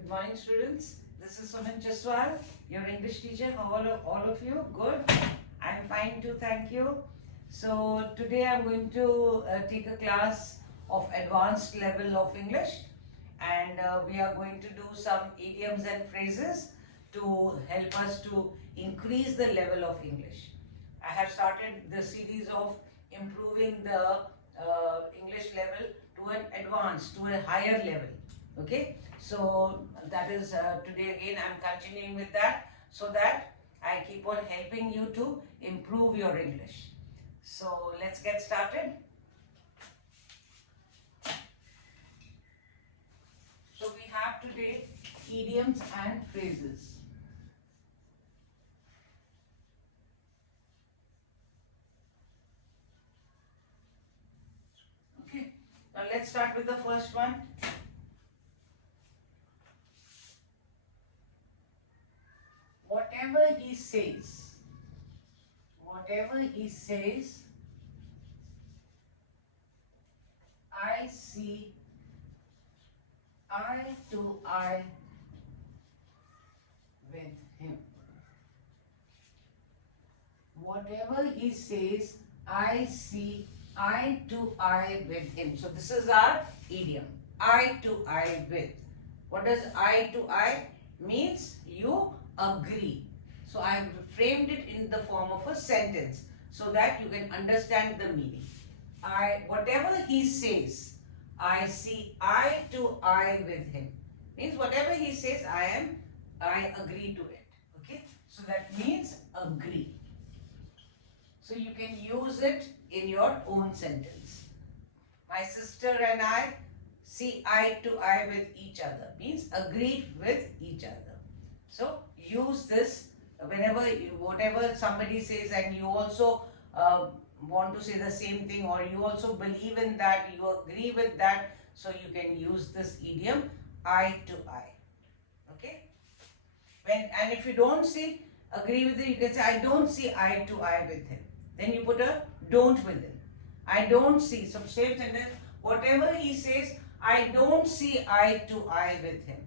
Good morning, students. This is Suman Chaswal, your English teacher. How are all of you? Good. I'm fine too, thank you. So today I'm going to take a class of advanced level of English, and we are going to do some idioms and phrases to help us to increase the level of English. I have started the series of improving the English level to an advanced, to a higher level. Okay, so that is today again I'm continuing with that so that I keep on helping you to improve your English. So let's get started. So we have today idioms and phrases. Okay, now let's start with the first one. Whatever he says, I see eye to eye with him. Whatever he says, I see eye to eye with him. So this is our idiom. Eye to eye with. What does eye to eye means? You agree. So I have framed it in the form of a sentence so that you can understand the meaning. Whatever he says, I see eye to eye with him. Means whatever he says, I agree to it. Okay? So that means agree. So you can use it in your own sentence. My sister and I see eye to eye with each other. Means agreed with each other. So use this whenever whatever somebody says and you also want to say the same thing, or you also believe in that, you agree with that, so you can use this idiom eye to eye. Okay? And if you don't see agree with it, you can say I don't see eye to eye with him. Then you put a don't with him. I don't see. So same sentence. Whatever he says, I don't see eye to eye with him.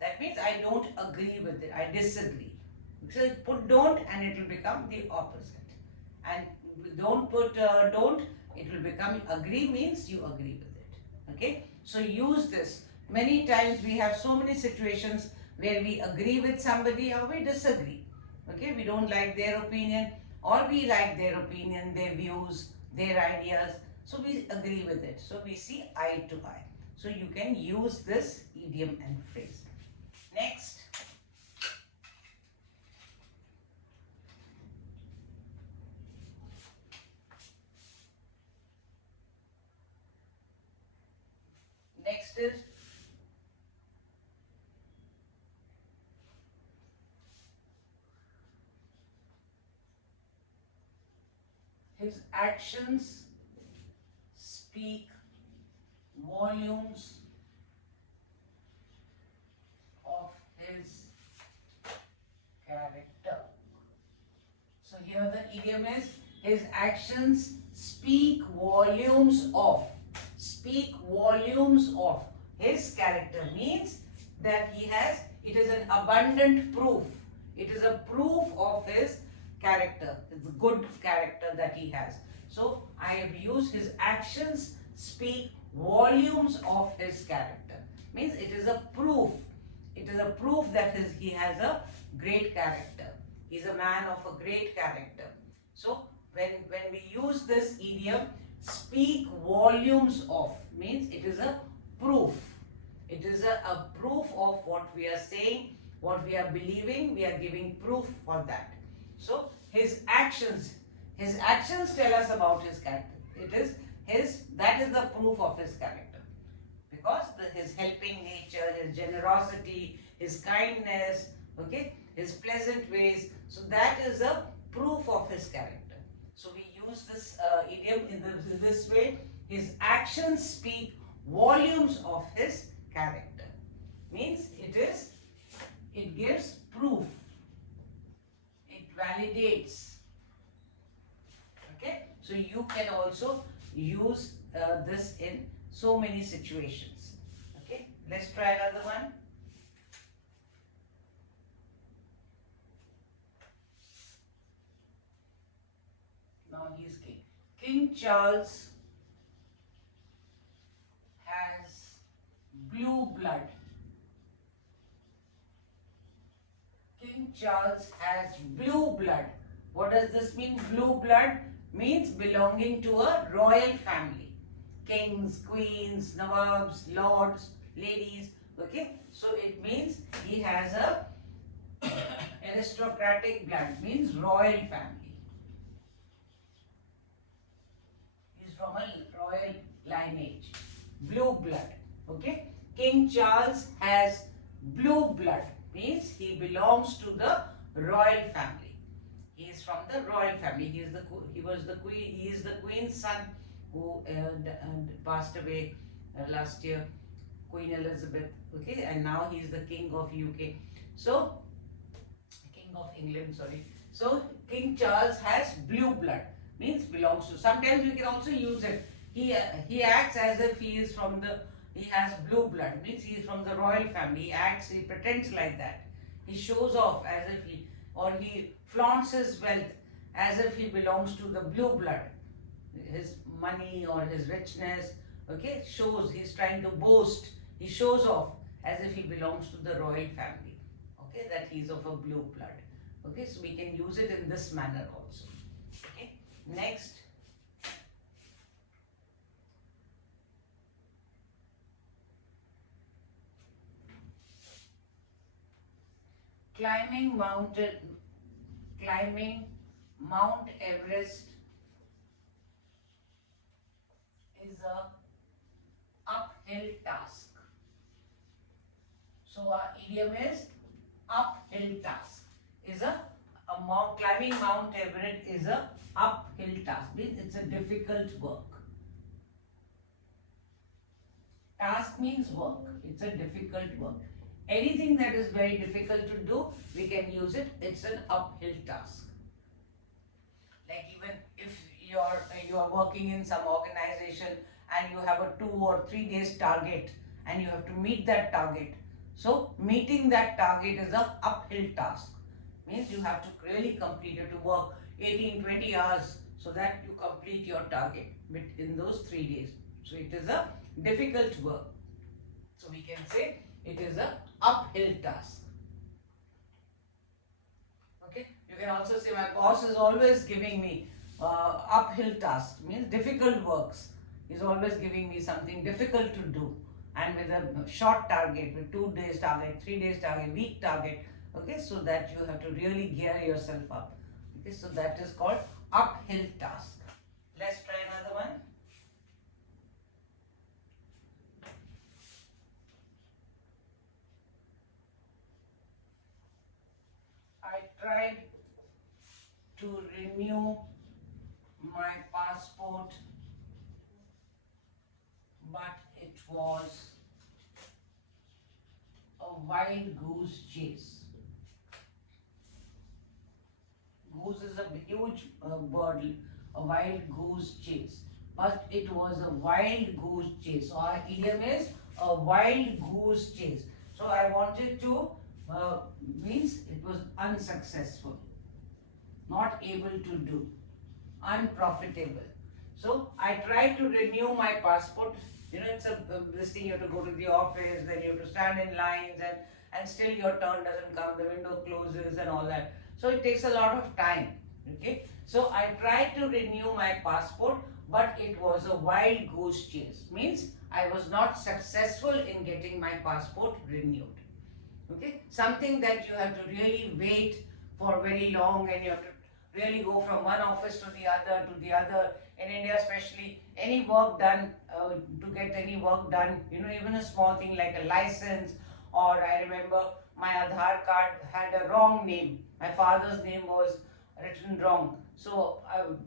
That means I don't agree with it. I disagree. So put don't and it will become the opposite. And don't put don't, it will become agree means you agree with it. Okay. So use this. Many times we have so many situations where we agree with somebody or we disagree. Okay. We don't like their opinion or we like their opinion, their views, their ideas. So we agree with it. So we see eye to eye. So you can use this idiom and phrase. Next. Next is his actions speak volumes of his character. So here the idiom is his actions speak volumes of his character. Means that he has, it is an abundant proof. It is a proof of his character. It's a good character that he has. So I have used his actions speak volumes of his character. Means it is a proof. It is a proof that he has a great character. He is a man of a great character. So when we use this idiom, speak volumes of, means it is a proof. It is a proof of what we are saying, what we are believing. We are giving proof for that. So his actions tell us about his character. That is the proof of his character. Because his helping nature, his generosity, his kindness, okay, his pleasant ways. So that is a proof of his character. So we use this idiom in this way. His actions speak volumes of his character. Means it gives proof. It validates. Okay. So you can also use this in so many situations. Okay. Let's try another one. King Charles has blue blood. King Charles has blue blood. What does this mean? Blue blood means belonging to a royal family. Kings, queens, nawabs, lords, ladies. Okay, so it means he has a aristocratic blood, means royal family. He's from a royal lineage. Blue blood. Okay, King Charles has blue blood, means he belongs to the royal family. He is from the royal family. He is the queen. He is the queen's son who passed away last year, Queen Elizabeth. Okay, and now he is the king of UK. So, king of England. Sorry. So King Charles has blue blood, means belongs to. Sometimes we can also use it. He acts as if he is from the. He has blue blood, means he is from the royal family. He acts. He pretends like that. He shows off as if he, or he flaunts his wealth as if he belongs to the blue blood. His money or his richness, okay, shows, he's trying to boast. He shows off as if he belongs to the royal family. Okay, that he's of a blue blood. Okay, so we can use it in this manner also. Okay, next. Climbing Mount Everest is a uphill task. So our idiom is uphill task. Climbing Mount Everest is a uphill task. Means it's a difficult work. Task means work. It's a difficult work. Anything that is very difficult to do, we can use it. It's an uphill task. Like even if you are working in some organization and you have a 2 or 3 days target and you have to meet that target. So meeting that target is a uphill task. Means you have to really complete it, to work 18-20 hours so that you complete your target in those 3 days. So it is a difficult work. So we can say it is a uphill task. Okay. You can also say my boss is always giving me uphill tasks, means difficult works. He's always giving me something difficult to do, and with a short target, with 2 days target, 3 days target, week target. Okay, so that you have to really gear yourself up. Okay, so that is called uphill task. Let's try another one. I tried to renew my passport, but it was a wild goose chase. Goose is a huge bird, a wild goose chase. But it was a wild goose chase. So our idiom is a wild goose chase. So I wanted to, means it was unsuccessful, not able to do, unprofitable. So I tried to renew my passport. You know, it's this thing, you have to go to the office, then you have to stand in lines, and still your turn doesn't come, the window closes and all that. So it takes a lot of time. Okay. So I tried to renew my passport, but it was a wild goose chase. Means I was not successful in getting my passport renewed. Okay. Something that you have to really wait for very long, and you have to really go from one office to the other, in India especially, any work done, to get any work done, you know, even a small thing like a license, or I remember my Aadhaar card had a wrong name. My father's name was written wrong. So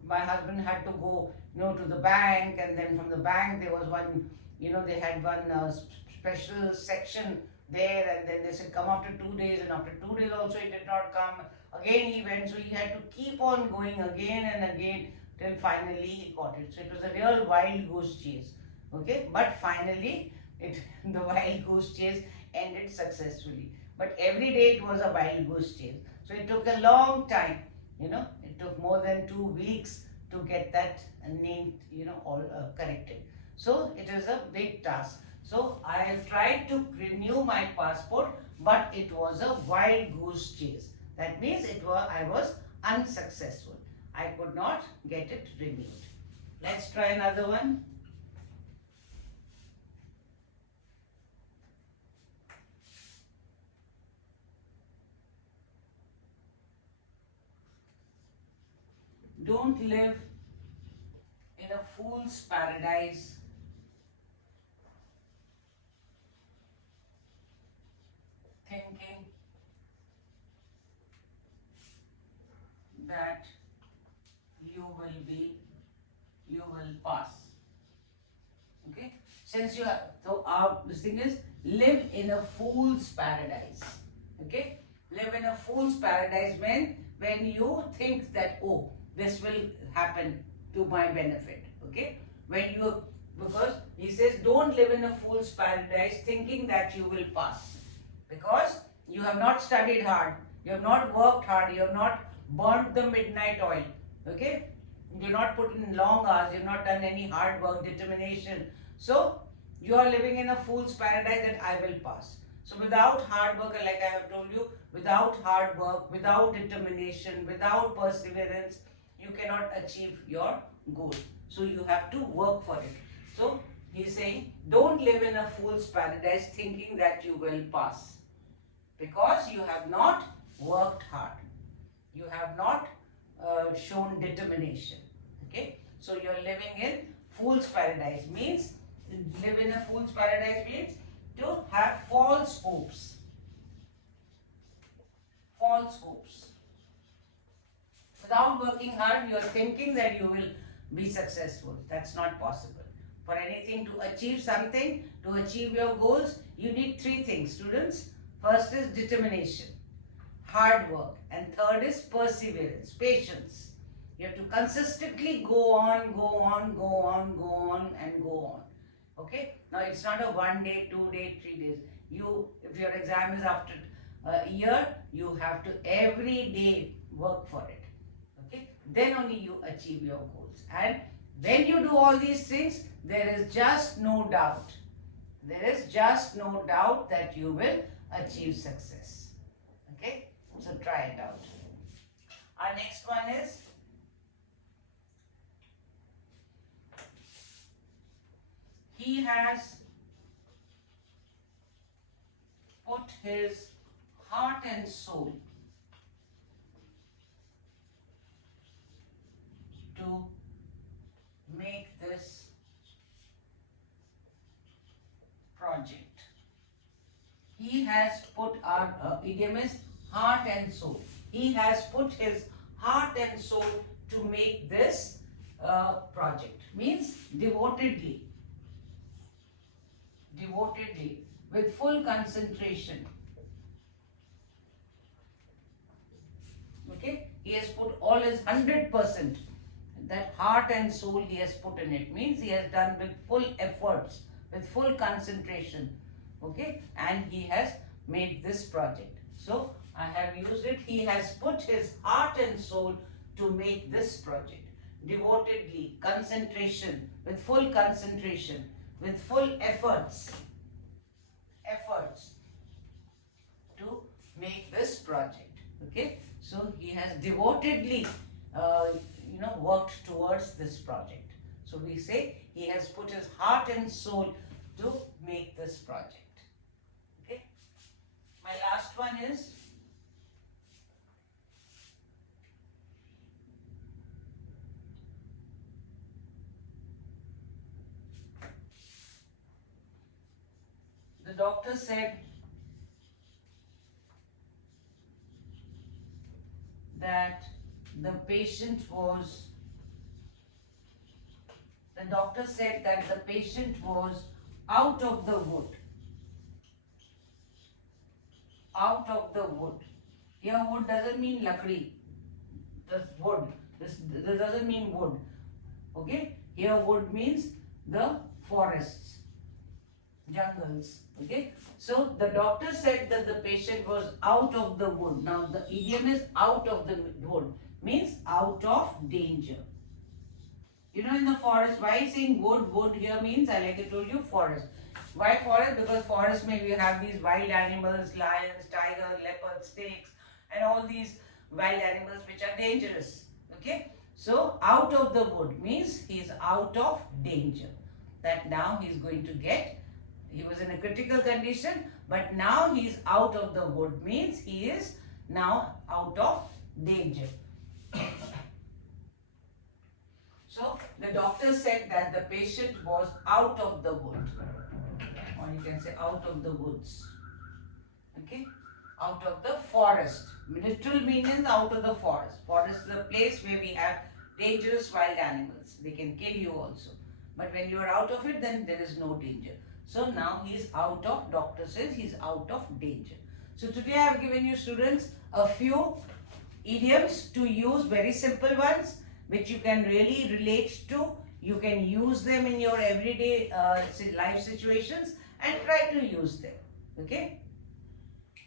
my husband had to go, you know, to the bank, and then from the bank there was one, you know, they had one special section there, and then they said come after 2 days, and after 2 days also he did not come. Again he went, so he had to keep on going again and again till finally he got it. So it was a real wild goose chase. Okay, but finally the wild goose chase ended successfully. But every day it was a wild goose chase. So it took a long time, you know, it took more than 2 weeks to to get that name, all corrected. So it is a big task. So I have tried to renew my passport, but it was a wild goose chase. That means I was unsuccessful. I could not get it renewed. Let's try another one. Don't live in a fool's paradise thinking that you will pass. Okay, since you have, so our this thing is live in a fool's paradise. Okay, live in a fool's paradise when you think that, oh, this will happen to my benefit. Okay, when you, because he says don't live in a fool's paradise thinking that you will pass, because you have not studied hard, you have not worked hard, you have not burnt the midnight oil. Okay, you have not put in long hours, you have not done any hard work, determination. So you are living in a fool's paradise that I will pass. So without hard work, like I have told you, without hard work, without determination, without perseverance, you cannot achieve your goal. So you have to work for it. So he is saying, don't live in a fool's paradise thinking that you will pass, because you have not worked hard. You have not shown determination. Okay, so you are living in fool's paradise. Means live in a fool's paradise means to have false hopes. False hopes. Without working hard, you are thinking that you will be successful. That's not possible. For anything to achieve something, to achieve your goals, you need three things, students. First is determination, hard work, and third is perseverance, patience. You have to consistently go on, go on, go on, go on, and go on. Okay? Now it's not a 1 day, 2 day, 3 days. If your exam is after a year, you have to every day work for it. Okay? Then only you achieve your goals. And when you do all these things, there is just no doubt. There is just no doubt that you will achieve success. Okay? So try it out. Our next one is he has put his heart and soul to make this project. He has put, our idiom is heart and soul. He has put his heart and soul to make this project. Means devotedly. Devotedly, with full concentration. Okay, he has put all his 100%. That heart and soul he has put in it. Means he has done with full efforts, with full concentration. Okay, and he has made this project. So I have used it. He has put his heart and soul to make this project. Devotedly, concentration, with full concentration, with full efforts to make this project. Okay, so he has devotedly worked towards this project. So we say he has put his heart and soul to make this project. Okay, my last one is the doctor said that the patient was out of the wood. Out of the wood. Here wood doesn't mean lakdi. This wood. This doesn't mean wood. Okay? Here wood means the forests, jungles. Okay? So the doctor said that the patient was out of the wood. Now the idiom is out of the wood. Means out of danger. You know, in the forest, why saying wood? Wood here means, like I told you, forest. Why forest? Because forest maybe you have these wild animals, lions, tigers, leopards, snakes, and all these wild animals which are dangerous. Okay? So, out of the wood means he is out of danger. That now he is going to get, he was in a critical condition, but now he is out of the wood means he is now out of danger. So, the doctor said that the patient was out of the wood, or you can say out of the woods. Okay? Out of the forest. Literal meaning out of the forest. Forest is a place where we have dangerous wild animals. They can kill you also. But when you are out of it, then there is no danger. So now he is out of, doctor says he is out of danger. So today I have given you students a few idioms to use, very simple ones, which you can really relate to. You can use them in your everyday life situations and try to use them. Okay?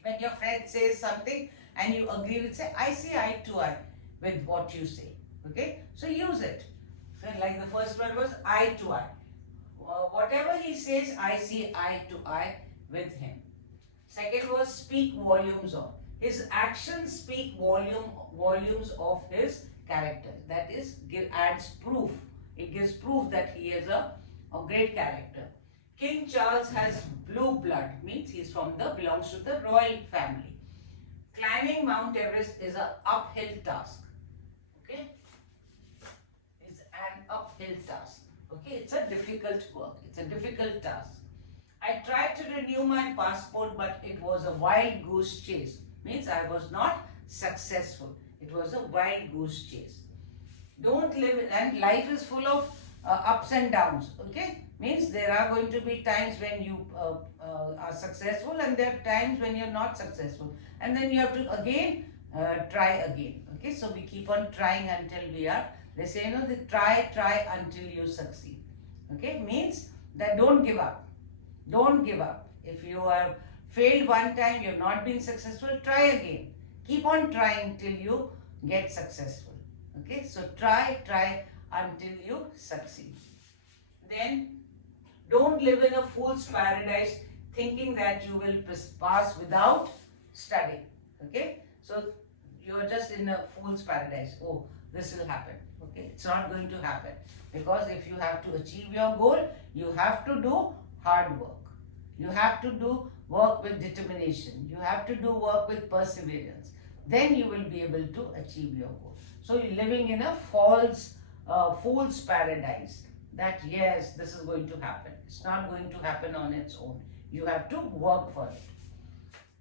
When your friend says something and you agree with, say, I see eye to eye with what you say. Okay? So use it. So like the first one was eye to eye. Whatever he says, I see eye to eye with him. Second was speak volumes of. His actions speak volumes of his character. That is, adds proof. It gives proof that he is a great character. King Charles has blue blood, means he is belongs to the royal family. Climbing Mount Everest is an uphill task. Okay? It's an uphill task. Okay? It's a difficult work. It's a difficult task. I tried to renew my passport, but it was a wild goose chase. Means I was not successful. It was a wild goose chase. Don't live, and life is full of ups and downs. Okay? Means there are going to be times when you are successful, and there are times when you're not successful. And then you have to again try again. Okay? So we keep on trying until we are, they say, you know, try until you succeed. Okay? Means that don't give up. Don't give up. If you have failed one time, you have not been successful, try again. Keep on trying till you get successful. Okay, so try until you succeed. Then don't live in a fool's paradise thinking that you will pass without studying. Okay, so you are just in a fool's paradise. Oh, this will happen. Okay, it's not going to happen, because if you have to achieve your goal, you have to do hard work. You have to do work with determination. You have to do work with perseverance. Then you will be able to achieve your goal. So you're living in a fool's paradise. That yes, this is going to happen. It's not going to happen on its own. You have to work for it.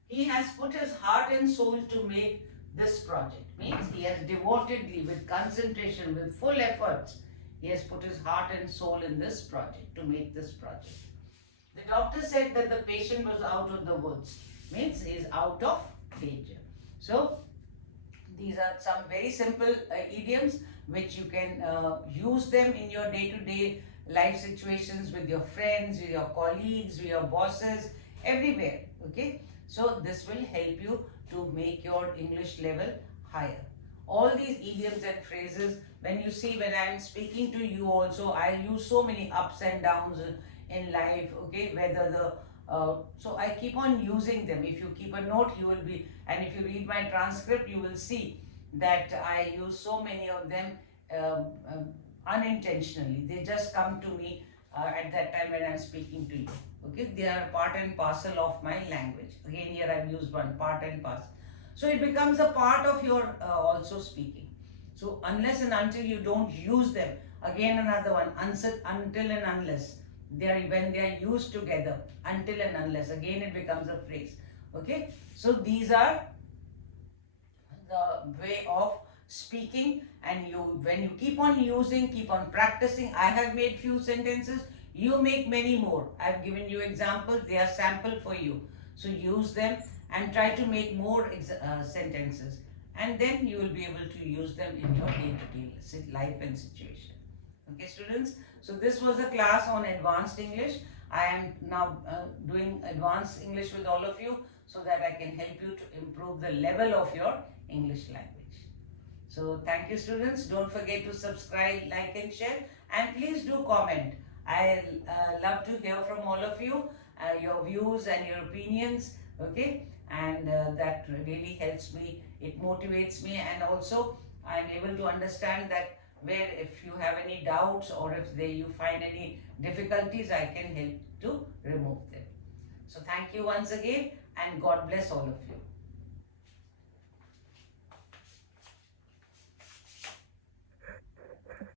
He has put his heart and soul to make this project. Means he has devotedly, with concentration, with full efforts, he has put his heart and soul in this project, to make this project. The doctor said that the patient was out of the woods. Means he is out of danger. So these are some very simple idioms which you can use them in your day-to-day life situations, with your friends, with your colleagues, with your bosses, everywhere. Okay, so this will help you to make your English level higher. All these idioms and phrases, when you see, when I am speaking to you also, I use so many ups and downs in life. Okay, whether the so I keep on using them. If you keep a note, you will be, and if you read my transcript, you will see that I use so many of them unintentionally. They just come to me at that time when I am speaking to you. Okay, they are part and parcel of my language. Again, here I have used one, part and parcel. So it becomes a part of your also speaking. So unless and until you don't use them, again another one, until and unless. When they are used together, until and unless, again it becomes a phrase. Okay, so these are the way of speaking, and when you keep on using, keep on practicing. I have made few sentences, you make many more. I have given you examples, they are sample for you. So use them and try to make more sentences, and then you will be able to use them in your day-to-day life and situation. Okay, students, so this was a class on advanced English. I am now doing advanced English with all of you, so that I can help you to improve the level of your English language. So thank you students. Don't forget to subscribe, like and share, and please do comment. I love to hear from all of you, your views and your opinions, okay? And that really helps me, it motivates me, and also I'm able to understand that where if you have any doubts or if you find any difficulties, I can help to remove them. So thank you once again, and God bless all of you.